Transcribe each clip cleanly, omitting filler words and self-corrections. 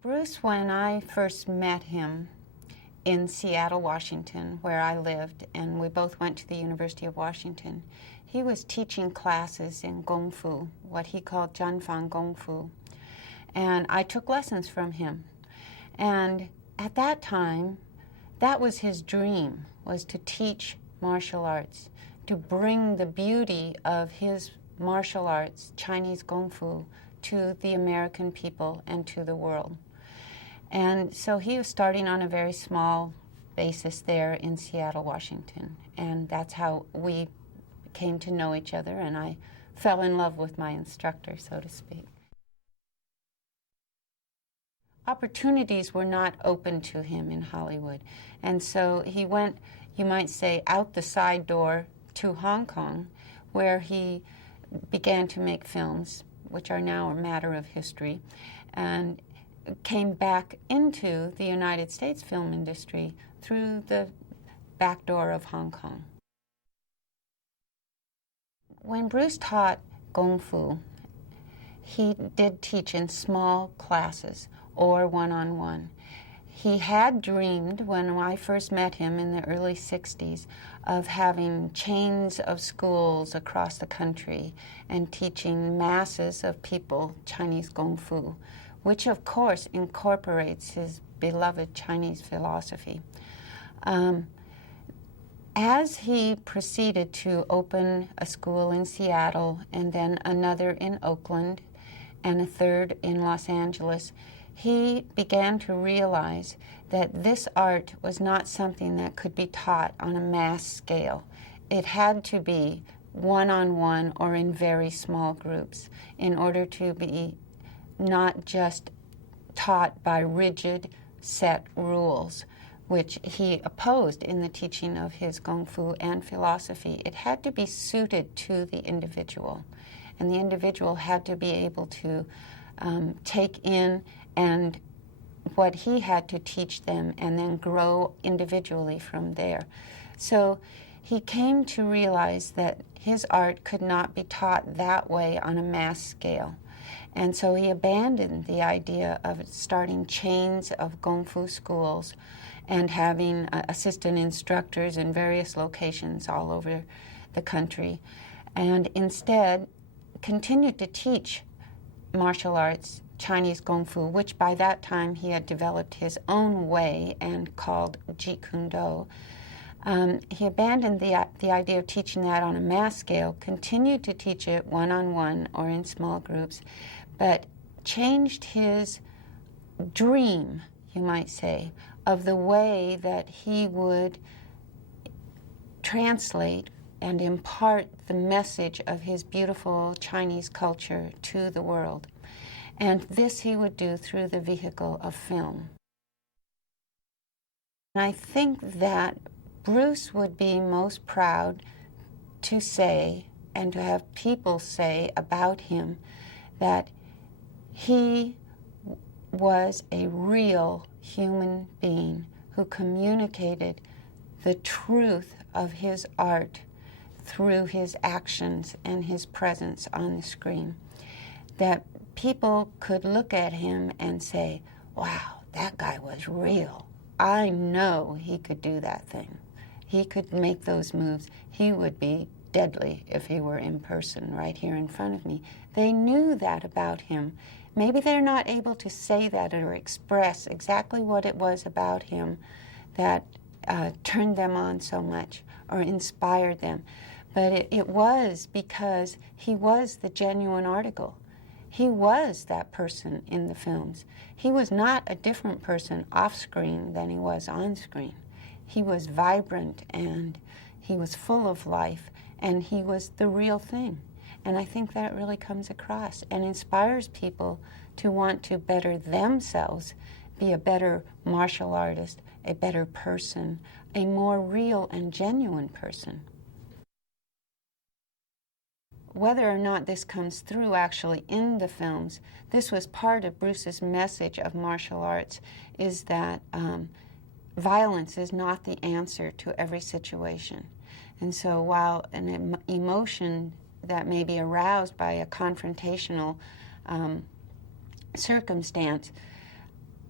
Bruce, when I first met him in Seattle, Washington, where I lived, and we both went to the University of Washington, he was teaching classes in Gong Fu, what he called Zhanfang Gong Fu. And I took lessons from him. And at that time, that was his dream, was to teach martial arts, to bring the beauty of his martial arts, Chinese Gong Fu, to the American people and to the world. And so he was starting on a very small basis there in Seattle, Washington. And that's how we came to know each other, and I fell in love with my instructor, so to speak. Opportunities were not open to him in Hollywood. And so he went, you might say, out the side door to Hong Kong, where he began to make films, which are now a matter of history, and came back into the United States film industry through the back door of Hong Kong. When Bruce taught Gong Fu, he did teach in small classes or one-on-one. He had dreamed, when I first met him in the early 60s, of having chains of schools across the country and teaching masses of people Chinese Gong Fu, which of course incorporates his beloved Chinese philosophy. As he proceeded to open a school in Seattle and then another in Oakland and a third in Los Angeles, he began to realize that this art was not something that could be taught on a mass scale. It had to be one-on-one or in very small groups in order to be not just taught by rigid set rules, which he opposed in the teaching of his Gong Fu and philosophy. It had to be suited to the individual, and the individual had to be able to take in and what he had to teach them and then grow individually from there. So he came to realize that his art could not be taught that way on a mass scale. And so he abandoned the idea of starting chains of Gong Fu schools and having assistant instructors in various locations all over the country, and instead continued to teach martial arts, Chinese Gong Fu, which by that time he had developed his own way and called Jeet Kune Do. He abandoned the idea of teaching that on a mass scale, continued to teach it one-on-one or in small groups, but changed his dream, you might say, of the way that he would translate and impart the message of his beautiful Chinese culture to the world. And this he would do through the vehicle of film. And I think that Bruce would be most proud to say, and to have people say about him, that he was a real human being who communicated the truth of his art through his actions and his presence on the screen. That people could look at him and say, wow, that guy was real. I know he could do that thing. He could make those moves. He would be deadly if he were in person right here in front of me. They knew that about him. Maybe they're not able to say that or express exactly what it was about him that turned them on so much or inspired them. But it was because he was the genuine article. He was that person in the films. He was not a different person off screen than he was on screen. He was vibrant and he was full of life and he was the real thing. And I think that really comes across and inspires people to want to better themselves, be a better martial artist, a better person, a more real and genuine person. Whether or not this comes through actually in the films, this was part of Bruce's message of martial arts, is that violence is not the answer to every situation. And so while an emotion that may be aroused by a confrontational circumstance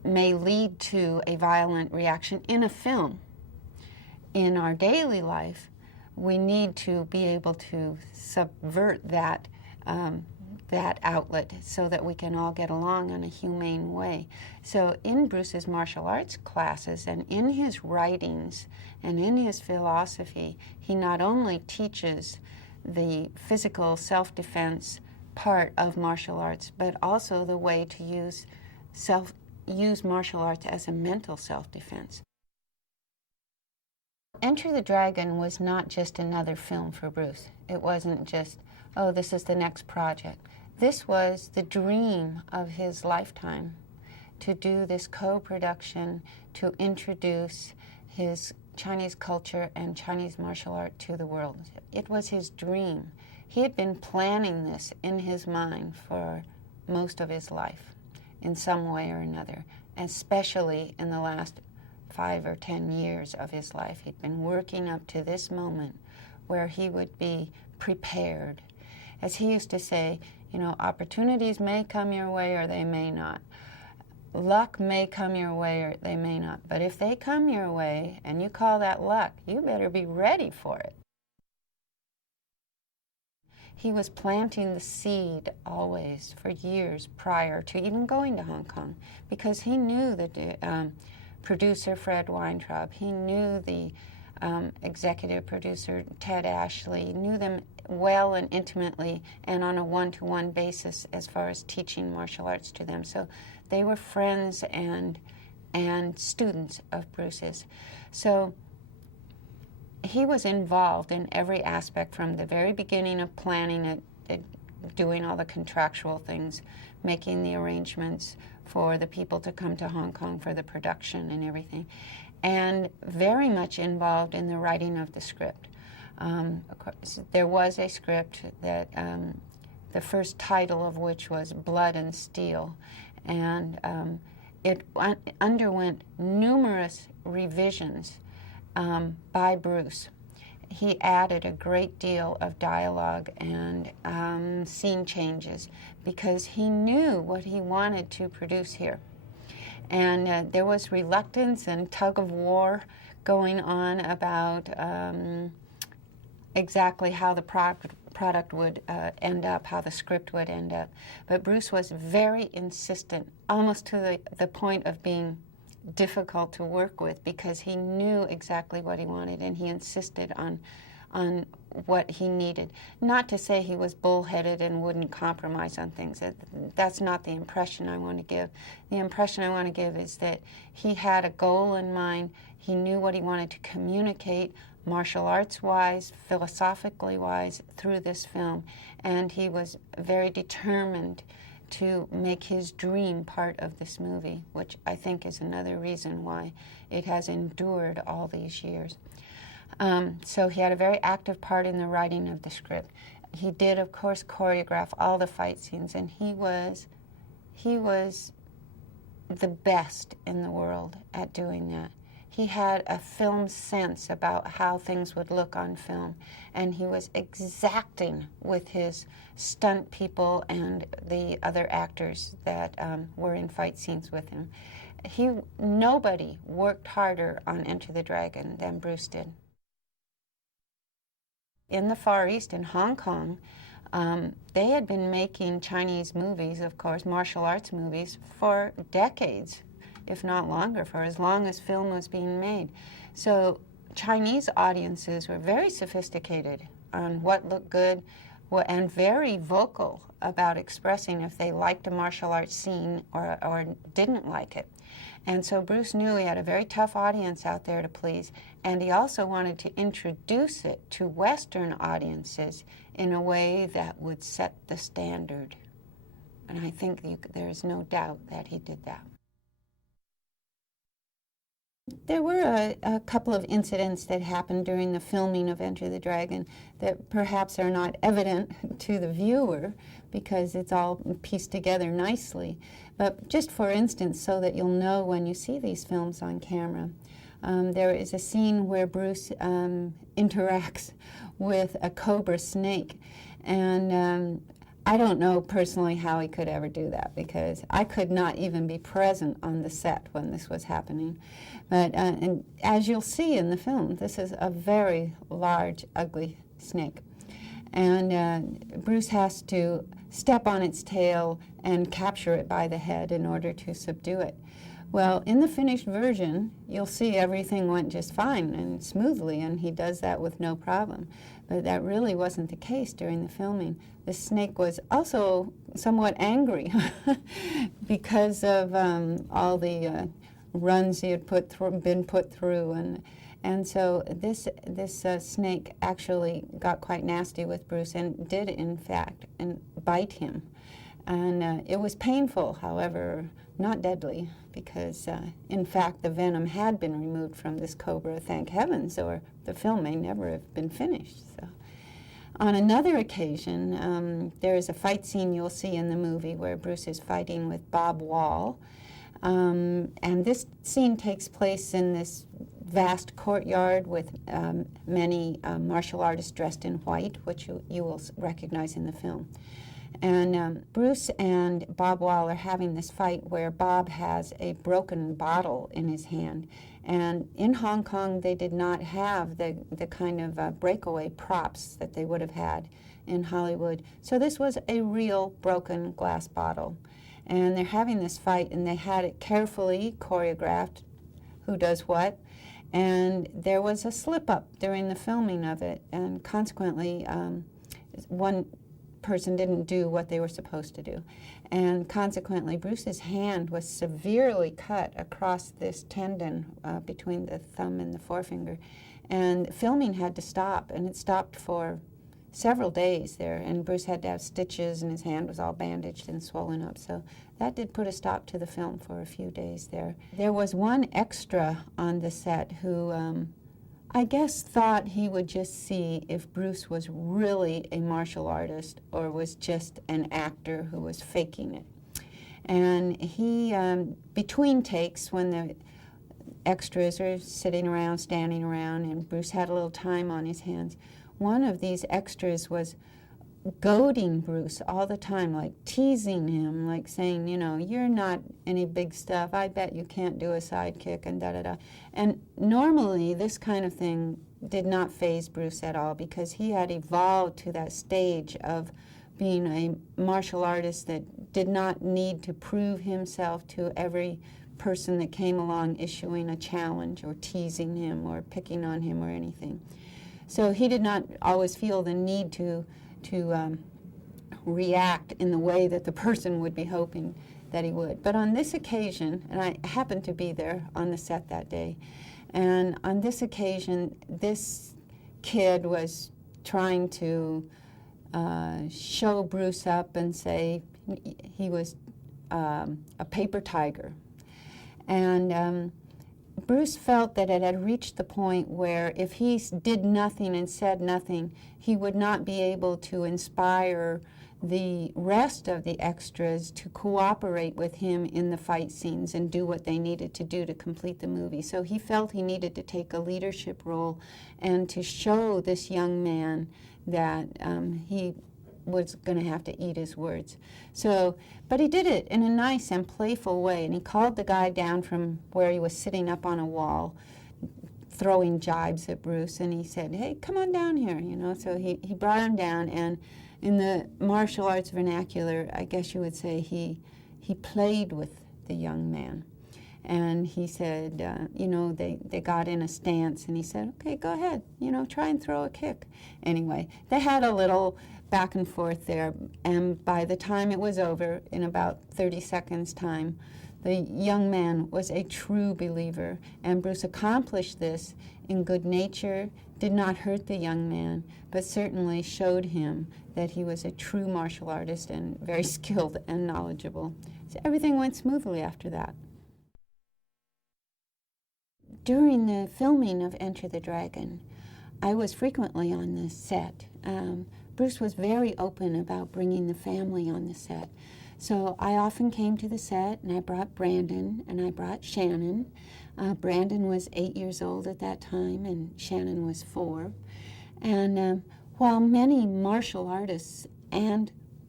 may lead to a violent reaction in a film. In our daily life, we need to be able to subvert that that outlet so that we can all get along in a humane way. So in Bruce's martial arts classes and in his writings and in his philosophy, he not only teaches the physical self-defense part of martial arts, but also the way to use martial arts as a mental self-defense. Enter the Dragon was not just another film for Bruce. It wasn't just, oh, this is the next project. This was the dream of his lifetime, to do this co-production, to introduce his Chinese culture and Chinese martial art to the world. It was his dream. He had been planning this in his mind for most of his life, in some way or another, especially in the last 5 or 10 years of his life. He'd been working up to this moment where he would be prepared. As he used to say, you know, opportunities may come your way or they may not. Luck may come your way or they may not. But if they come your way and you call that luck, you better be ready for it. He was planting the seed always for years prior to even going to Hong Kong, because he knew the producer Fred Weintraub. He knew the executive producer Ted Ashley, knew them well and intimately and on a one-to-one basis as far as teaching martial arts to them. So they were friends and students of Bruce's. So he was involved in every aspect from the very beginning of planning it, doing all the contractual things, making the arrangements for the people to come to Hong Kong for the production and everything, and very much involved in the writing of the script. Of course, there was a script that the first title of which was Blood and Steel, and it underwent numerous revisions by Bruce. He added a great deal of dialogue and scene changes because he knew what he wanted to produce here. And there was reluctance and tug of war going on about exactly how the product would end up, how the script would end up. But Bruce was very insistent, almost to the point of being difficult to work with, because he knew exactly what he wanted and he insisted on what he needed. Not to say he was bullheaded and wouldn't compromise on things. That's not the impression I want to give. The impression I want to give is that he had a goal in mind. He knew what he wanted to communicate, martial arts-wise, philosophically-wise, through this film, and he was very determined to make his dream part of this movie, which I think is another reason why it has endured all these years. So he had a very active part in the writing of the script. He did, of course, choreograph all the fight scenes, and he was the best in the world at doing that. He had a film sense about how things would look on film, and he was exacting with his stunt people and the other actors that were in fight scenes with him. Nobody worked harder on Enter the Dragon than Bruce did. In the Far East, in Hong Kong, they had been making Chinese movies, of course, martial arts movies, for decades, if not longer, for as long as film was being made. So Chinese audiences were very sophisticated on what looked good and very vocal about expressing if they liked a martial arts scene or didn't like it. And so Bruce knew he had a very tough audience out there to please, and he also wanted to introduce it to Western audiences in a way that would set the standard. And I think there is no doubt that he did that. There were a couple of incidents that happened during the filming of Enter the Dragon that perhaps are not evident to the viewer because it's all pieced together nicely. But just for instance, so that you'll know when you see these films on camera, there is a scene where Bruce interacts with a cobra snake. And I don't know personally how he could ever do that, because I could not even be present on the set when this was happening. But and as you'll see in the film, this is a very large, ugly snake. And Bruce has to step on its tail and capture it by the head in order to subdue it. Well, in the finished version, you'll see everything went just fine and smoothly, and he does that with no problem. But that really wasn't the case during the filming. The snake was also somewhat angry because of all the runs he had been put through, and so this snake actually got quite nasty with Bruce and did, in fact, bite him. And it was painful, however, not deadly, because in fact the venom had been removed from this cobra, thank heavens, or the film may never have been finished. So, on another occasion, there is a fight scene you'll see in the movie where Bruce is fighting with Bob Wall, and this scene takes place in this vast courtyard with many martial artists dressed in white, which you will recognize in the film. And Bruce and Bob Wall are having this fight where Bob has a broken bottle in his hand. And in Hong Kong, they did not have the kind of breakaway props that they would have had in Hollywood. So this was a real broken glass bottle. And they're having this fight, and they had it carefully choreographed, who does what. And there was a slip-up during the filming of it, and consequently, one person didn't do what they were supposed to do. And consequently, Bruce's hand was severely cut across this tendon between the thumb and the forefinger. And filming had to stop, and it stopped for several days there. And Bruce had to have stitches, and his hand was all bandaged and swollen up. So that did put a stop to the film for a few days there. There was one extra on the set who I guess thought he would just see if Bruce was really a martial artist or was just an actor who was faking it. And he, between takes, when the extras are sitting around, standing around, and Bruce had a little time on his hands, one of these extras was goading Bruce all the time, like teasing him, like saying, you know, you're not any big stuff, I bet you can't do a sidekick, and da-da-da. And normally this kind of thing did not faze Bruce at all, because he had evolved to that stage of being a martial artist that did not need to prove himself to every person that came along issuing a challenge or teasing him or picking on him or anything. So he did not always feel the need to react in the way that the person would be hoping that he would. But on this occasion, and I happened to be there on the set that day, and on this occasion, this kid was trying to show Bruce up and say he was a paper tiger. And Bruce felt that it had reached the point where if he did nothing and said nothing, he would not be able to inspire the rest of the extras to cooperate with him in the fight scenes and do what they needed to do to complete the movie. So he felt he needed to take a leadership role and to show this young man that he was going to have to eat his words. So, but he did it in a nice and playful way, and he called the guy down from where he was sitting up on a wall, throwing jibes at Bruce, and he said, hey, come on down here, you know. So he brought him down, and in the martial arts vernacular, I guess you would say he played with the young man. And he said, you know, they got in a stance, and he said, okay, go ahead, you know, try and throw a kick. Anyway, they had a little back and forth there, and by the time it was over, in about 30 seconds time, the young man was a true believer, and Bruce accomplished this in good nature, did not hurt the young man, but certainly showed him that he was a true martial artist and very skilled and knowledgeable. So everything went smoothly after that. During the filming of Enter the Dragon, I was frequently on the set. Bruce was very open about bringing the family on the set. So I often came to the set, and I brought Brandon, and I brought Shannon. Brandon was 8 years old at that time, and Shannon was 4. And while many martial artists and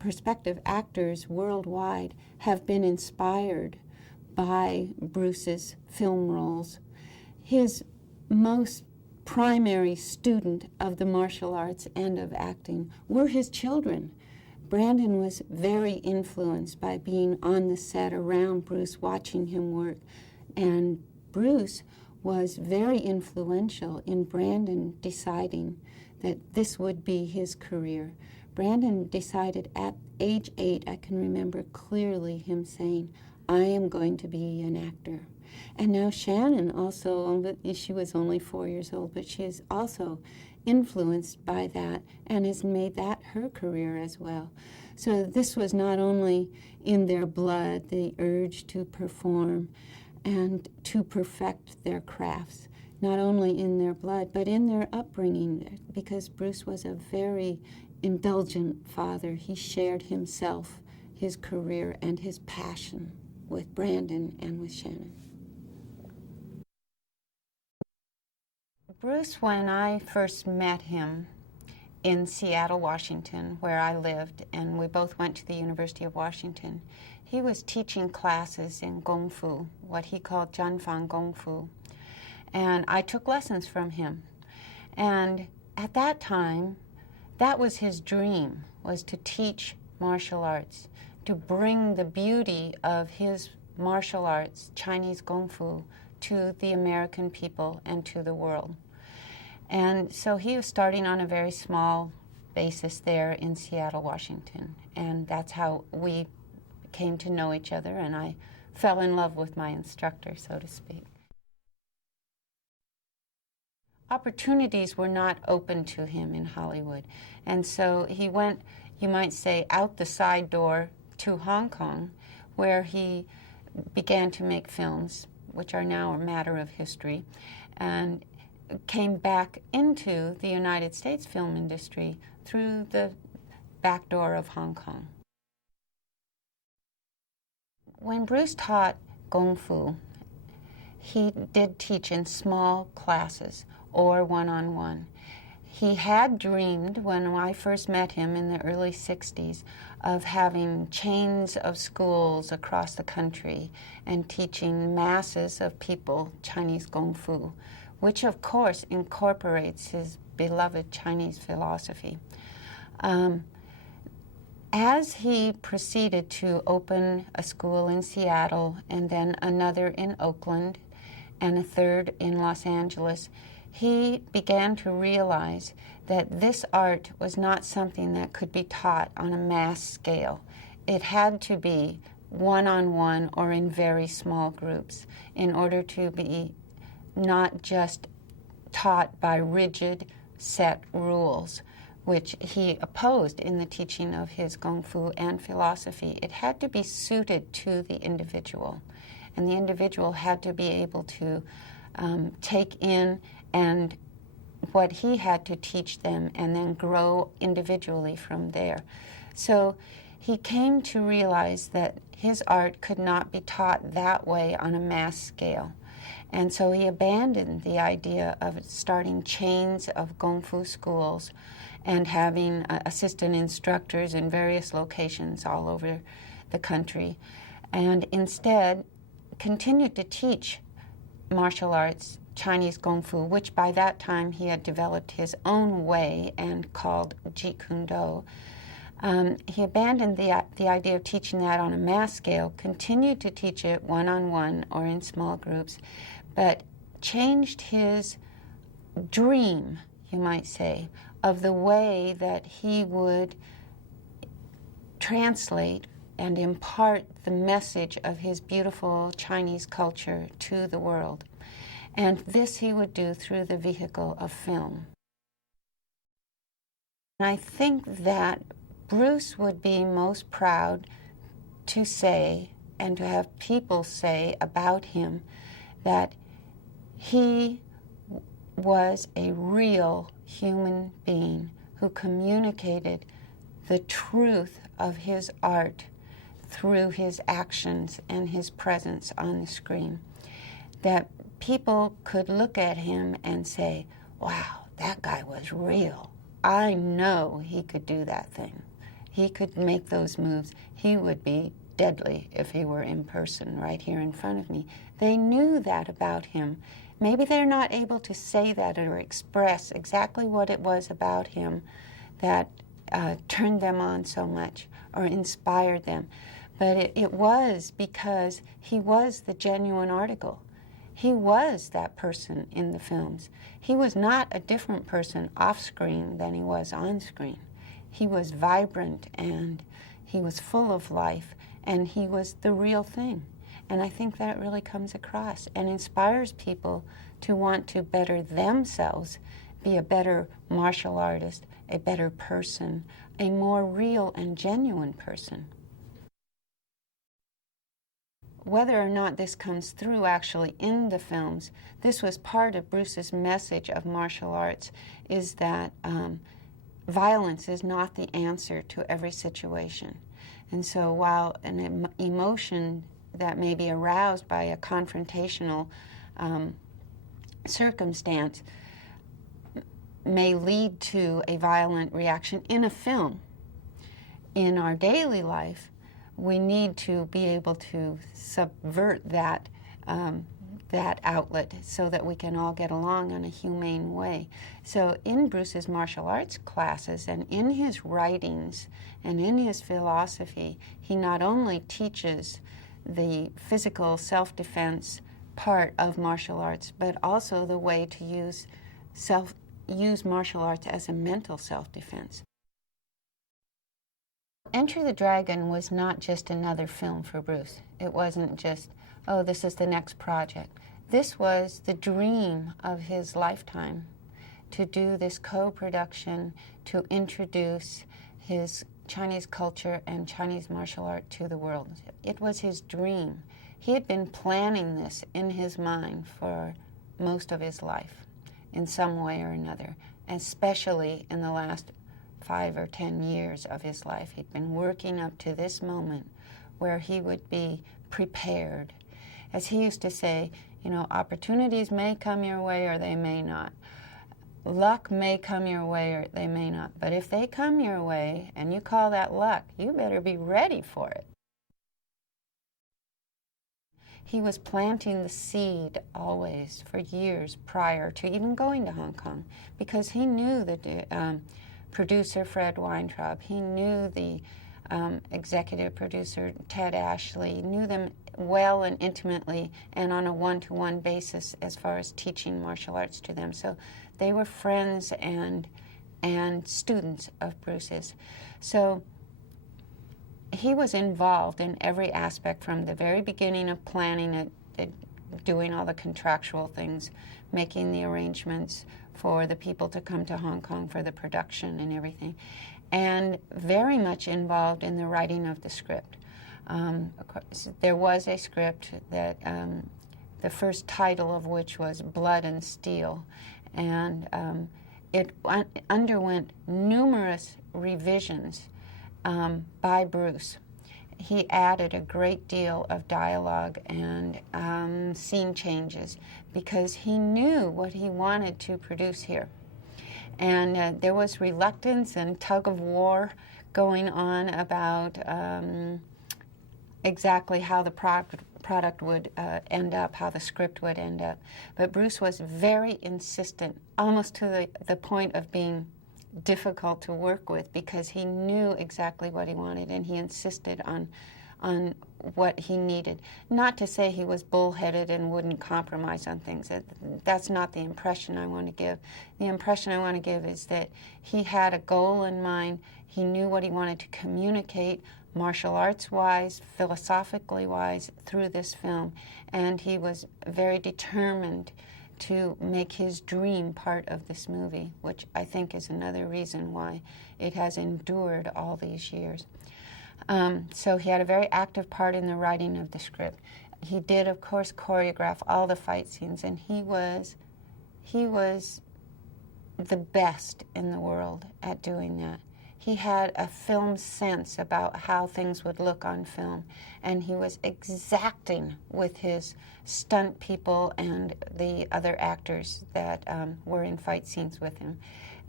prospective actors worldwide have been inspired by Bruce's film roles. His most primary student of the martial arts and of acting were his children. Brandon was very influenced by being on the set around Bruce, watching him work, and Bruce was very influential in Brandon deciding that this would be his career. Brandon decided at age 8, I can remember clearly him saying, I am going to be an actor. And now Shannon also, she was only 4 years old, but she is also influenced by that and has made that her career as well. So this was not only in their blood, the urge to perform and to perfect their crafts, not only in their blood, but in their upbringing, because Bruce was a very indulgent father. He shared himself, his career, and his passion with Brandon and with Shannon. Bruce, when I first met him in Seattle, Washington, where I lived, and we both went to the University of Washington, he was teaching classes in Kung Fu, what he called Jianfang Kung Fu. And I took lessons from him. And at that time, that was his dream, was to teach martial arts, to bring the beauty of his martial arts, Chinese Kung Fu, to the American people and to the world. And so he was starting on a very small basis there in Seattle, Washington. And that's how we came to know each other, and I fell in love with my instructor, so to speak. Opportunities were not open to him in Hollywood. And so he went, you might say, out the side door to Hong Kong, where he began to make films, which are now a matter of history, and came back into the United States film industry through the back door of Hong Kong. When Bruce taught Kung Fu, he did teach in small classes or one-on-one. He had dreamed, when I first met him in the early 60s, of having chains of schools across the country and teaching masses of people Chinese Kung Fu, which of course incorporates his beloved Chinese philosophy. As he proceeded to open a school in Seattle and then another in Oakland and a third in Los Angeles, he began to realize that this art was not something that could be taught on a mass scale. It had to be one-on-one or in very small groups in order to be not just taught by rigid set rules, which he opposed in the teaching of his Kung Fu and philosophy. It had to be suited to the individual, and the individual had to be able to take in and what he had to teach them and then grow individually from there. So he came to realize that his art could not be taught that way on a mass scale. And so he abandoned the idea of starting chains of Kung Fu schools and having assistant instructors in various locations all over the country, and instead continued to teach martial arts, Chinese Kung Fu, which by that time he had developed his own way and called Jeet Kune Do. He abandoned the idea of teaching that on a mass scale, continued to teach it one-on-one or in small groups, but changed his dream, you might say, of the way that he would translate and impart the message of his beautiful Chinese culture to the world. And this he would do through the vehicle of film. And I think that Bruce would be most proud to say, and to have people say about him, that he was a real human being who communicated the truth of his art through his actions and his presence on the screen. That people could look at him and say, wow, that guy was real. I know he could do that thing. He could make those moves. He would be deadly if he were in person right here in front of me. They knew that about him. Maybe they're not able to say that or express exactly what it was about him that turned them on so much or inspired them. But it was because he was the genuine article. He was that person in the films. He was not a different person off screen than he was on screen. He was vibrant and he was full of life and he was the real thing. And I think that really comes across and inspires people to want to better themselves, be a better martial artist, a better person, a more real and genuine person. Whether or not this comes through actually in the films, this was part of Bruce's message of martial arts, is that violence is not the answer to every situation. And so while an emotion that may be aroused by a confrontational circumstance may lead to a violent reaction in a film, in our daily life, we need to be able to subvert that that outlet so that we can all get along in a humane way. So in Bruce's martial arts classes and in his writings and in his philosophy, he not only teaches the physical self-defense part of martial arts, but also the way to use martial arts as a mental self-defense. Enter the Dragon was not just another film for Bruce. It wasn't just, oh, this is the next project. This was the dream of his lifetime, to do this co-production, to introduce his Chinese culture and Chinese martial art to the world. It was his dream. He had been planning this in his mind for most of his life, in some way or another, especially in the last 5 or 10 years of his life. He'd been working up to this moment where he would be prepared. As he used to say, you know, opportunities may come your way or they may not. Luck may come your way or they may not. But if they come your way and you call that luck, you better be ready for it. He was planting the seed always for years prior to even going to Hong Kong, because he knew the producer Fred Weintraub, he knew the executive producer Ted Ashley, knew them well and intimately and on a one-to-one basis as far as teaching martial arts to them. So they were friends and students of Bruce's. So he was involved in every aspect from the very beginning of planning it, doing all the contractual things, making the arrangements for the people to come to Hong Kong for the production and everything, and very much involved in the writing of the script. Of course, there was a script that the first title of which was Blood and Steel, and it underwent numerous revisions by Bruce. He added a great deal of dialogue and scene changes because he knew what he wanted to produce here. And there was reluctance and tug of war going on about exactly how the product would end up, how the script would end up. But Bruce was very insistent, almost to the point of being difficult to work with, because he knew exactly what he wanted and he insisted on what he needed. Not to say he was bullheaded and wouldn't compromise on things. That's not the impression I want to give. The impression I want to give is that he had a goal in mind. He knew what he wanted to communicate martial arts-wise, philosophically-wise, through this film, and he was very determined to make his dream part of this movie, which I think is another reason why it has endured all these years. So he had a very active part in the writing of the script. He did, of course, choreograph all the fight scenes, and he was the best in the world at doing that. He had a film sense about how things would look on film, and he was exacting with his stunt people and the other actors that were in fight scenes with him.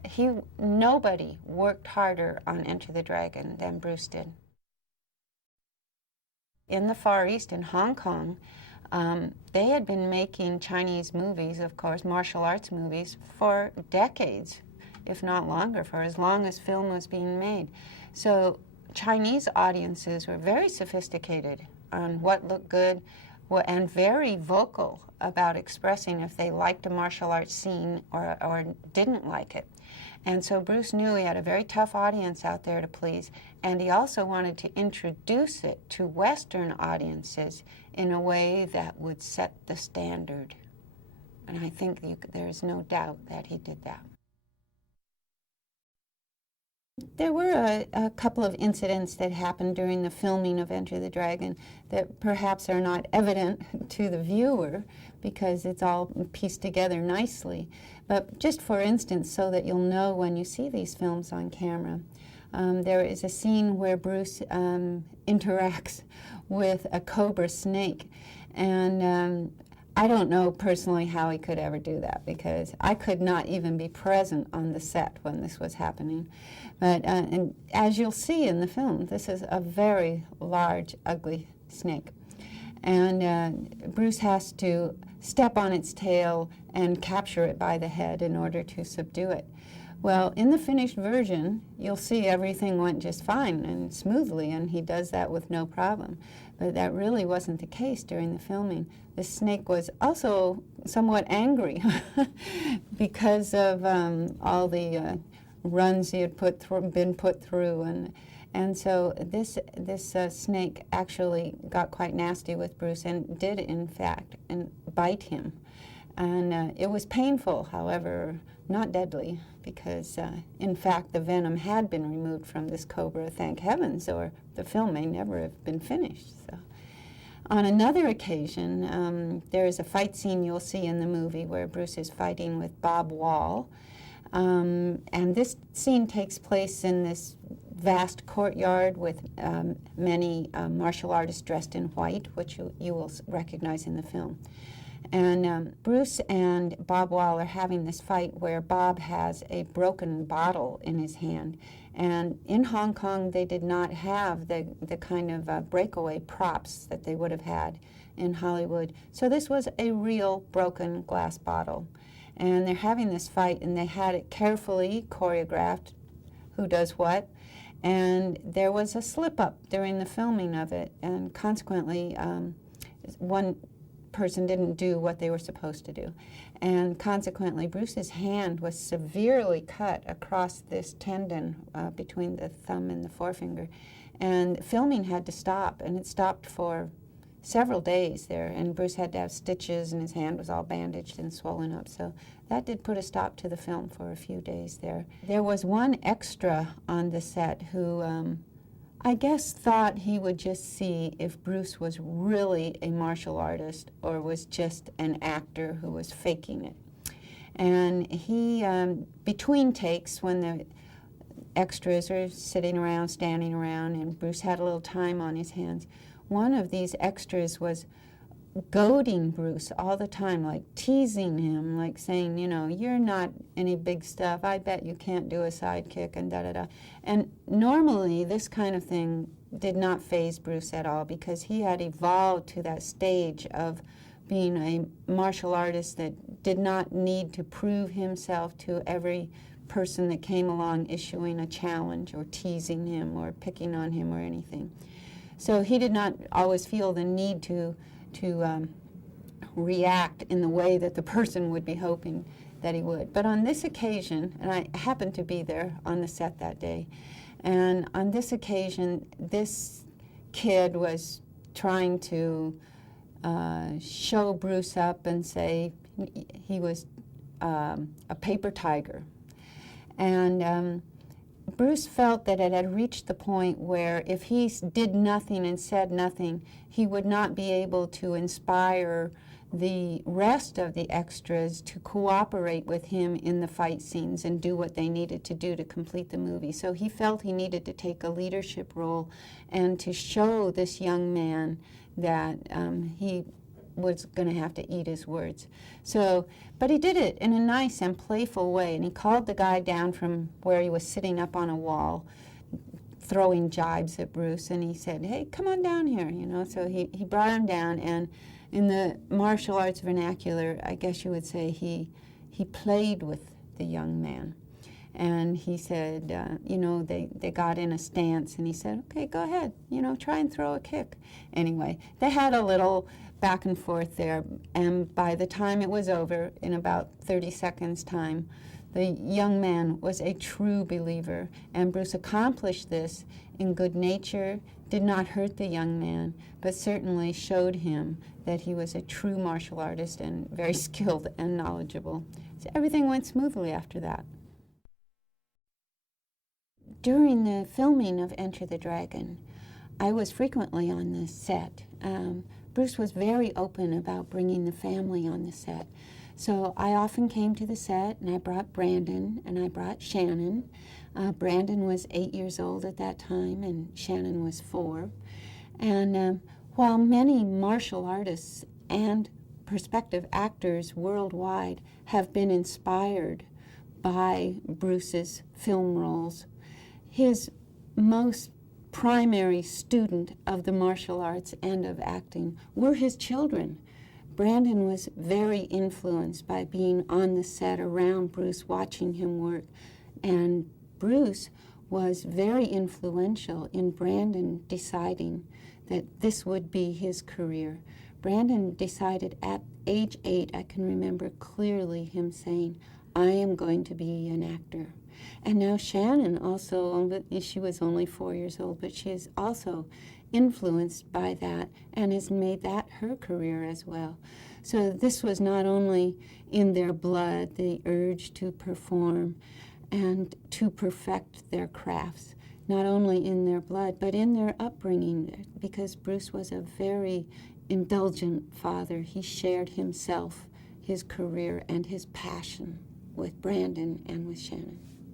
nobody worked harder on Enter the Dragon than Bruce did. In the Far East, in Hong Kong, they had been making Chinese movies, of course, martial arts movies, for decades, if not longer, for as long as film was being made. So Chinese audiences were very sophisticated on what looked good and very vocal about expressing if they liked a martial arts scene or didn't like it. And so Bruce knew he had a very tough audience out there to please, and he also wanted to introduce it to Western audiences in a way that would set the standard. And I think there's no doubt that he did that. There were a couple of incidents that happened during the filming of Enter the Dragon that perhaps are not evident to the viewer because it's all pieced together nicely. But just for instance, so that you'll know when you see these films on camera, there is a scene where Bruce interacts with a cobra snake. And I don't know personally how he could ever do that because I could not even be present on the set when this was happening. But and as you'll see in the film, this is a very large, ugly snake. And Bruce has to step on its tail and capture it by the head in order to subdue it. Well, in the finished version, you'll see everything went just fine and smoothly, and he does that with no problem. But that really wasn't the case during the filming. The snake was also somewhat angry because of all the runs he had been put through, and so this snake actually got quite nasty with Bruce and did in fact bite him, and it was painful, however not deadly, because in fact the venom had been removed from this cobra, thank heavens, or the film may never have been finished. So. On another occasion, there is a fight scene you'll see in the movie where Bruce is fighting with Bob Wall. And this scene takes place in this vast courtyard with many martial artists dressed in white, which you will recognize in the film. And Bruce and Bob Wall are having this fight where Bob has a broken bottle in his hand. And in Hong Kong, they did not have the kind of breakaway props that they would have had in Hollywood. So this was a real broken glass bottle. And they're having this fight, and they had it carefully choreographed, who does what. And there was a slip-up during the filming of it, and consequently, one person didn't do what they were supposed to do. And consequently, Bruce's hand was severely cut across this tendon between the thumb and the forefinger. And filming had to stop, and it stopped for several days there, and Bruce had to have stitches, and his hand was all bandaged and swollen up. So that did put a stop to the film for a few days there. There was one extra on the set who I guess thought he would just see if Bruce was really a martial artist or was just an actor who was faking it. And he, between takes, when the extras are sitting around, standing around, and Bruce had a little time on his hands, one of these extras was goading Bruce all the time, like teasing him, like saying, you know, you're not any big stuff, I bet you can't do a sidekick, and da-da-da. And normally this kind of thing did not faze Bruce at all because he had evolved to that stage of being a martial artist that did not need to prove himself to every person that came along issuing a challenge or teasing him or picking on him or anything. So he did not always feel the need to react in the way that the person would be hoping that he would. But on this occasion, and I happened to be there on the set that day, and on this occasion, this kid was trying to show Bruce up and say he was a paper tiger. And Bruce felt that it had reached the point where if he did nothing and said nothing, he would not be able to inspire the rest of the extras to cooperate with him in the fight scenes and do what they needed to do to complete the movie. So he felt he needed to take a leadership role and to show this young man that he was going to have to eat his words. So, but he did it in a nice and playful way, and he called the guy down from where he was sitting up on a wall, throwing jibes at Bruce, and he said, "Hey, come on down here," you know. So he brought him down, and in the martial arts vernacular, I guess you would say he played with the young man. And he said, you know, they got in a stance, and he said, "Okay, go ahead, you know, try and throw a kick." Anyway, they had a little back and forth there, and by the time it was over, in about 30 seconds' time, the young man was a true believer, and Bruce accomplished this in good nature, did not hurt the young man, but certainly showed him that he was a true martial artist and very skilled and knowledgeable. So everything went smoothly after that. During the filming of Enter the Dragon, I was frequently on the set. Bruce was very open about bringing the family on the set. So I often came to the set, and I brought Brandon and I brought Shannon. Brandon was 8 years old at that time, and Shannon was 4. And while many martial artists and prospective actors worldwide have been inspired by Bruce's film roles, his most primary student of the martial arts and of acting were his children. Brandon was very influenced by being on the set around Bruce, watching him work. And Bruce was very influential in Brandon deciding that this would be his career. Brandon decided at age 8, I can remember clearly him saying, "I am going to be an actor." And now Shannon also, she was only 4 years old, but she is also influenced by that and has made that her career as well. So this was not only in their blood, the urge to perform and to perfect their crafts, not only in their blood, but in their upbringing, because Bruce was a very indulgent father. He shared himself, his career, and his passion with Brandon and with Shannon.